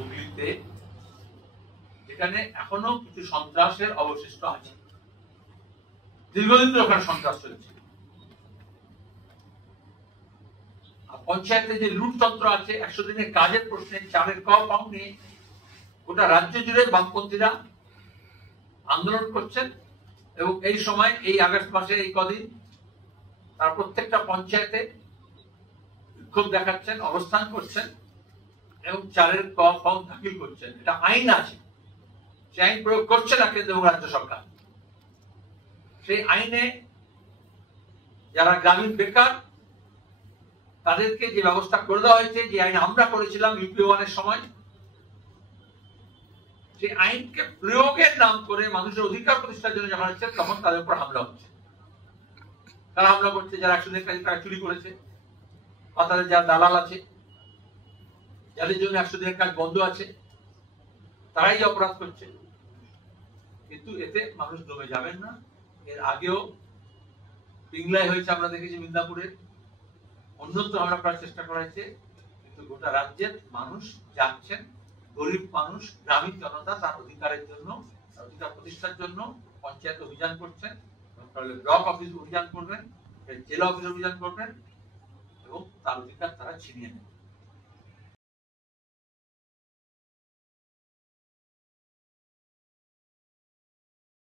হুগলিতে, যেখানে এখনো কিছু সন্ত্রাসের অবশিষ্ট আছে। দীর্ঘদিন ধরে ওখানে সন্ত্রাস চলছে। পঞ্চায়েতে যে লুটতন্ত্র আছে, 100 দিনের কাজের প্রশ্নে, চালের কম নিয়ে গোটা রাজ্য জুড়ে বামপন্থীরা আন্দোলন করছেন। এবং এই সময়, এই আগস্ট মাসে এই কদিন তারা প্রত্যেকটা পঞ্চায়েতে বিক্ষোভ দেখাচ্ছেন, অবস্থান করছেন এবং চালের কম দাখিল করছেন। এটা আইন আছে, সেই আইন প্রয়োগ করছে না কেন্দ্র এবং রাজ্য সরকার। সেই আইনে যারা গ্রামীণ বেকার তাদেরকে যে ব্যবস্থা করে দেওয়া হয়েছে, যে আইন আমরা করেছিলাম ইউপি 1-এর সময়, সেই আইনকে প্রয়োগের নাম করে মানুষের অধিকার প্রতিষ্ঠার জন্য যখন হচ্ছে, তখন তাদের উপর হামলা হচ্ছে। তারা হামলা করছে যারা 100 দিনের কাজে টাকা চুরি করেছে, বা তাদের যারা দালাল আছে, যাদের জন্য 100 দিনের কাজ বন্ধ আছে, তারাই যে অপরাধ করছে। কিন্তু এতে মানুষ দমে যাবেন না। এর আগেও পিংলায় হয়েছে, আমরা দেখেছি মিদনাপুরে, অন্যত্র আমরা করার চেষ্টা করা হয়েছে। কিন্তু গোটা রাজ্যের মানুষ যাচ্ছেন, গরিব মানুষ, গ্রামীণ জনতা তার অধিকারের জন্য, অধিকার প্রতিষ্ঠার জন্য পঞ্চায়েত অভিযান করছেন, ব্লক অফিস অভিযান করবেন, জেলা অফিস অভিযান করবেন এবং তার অধিকার তারা ছিনিয়ে নেবেন।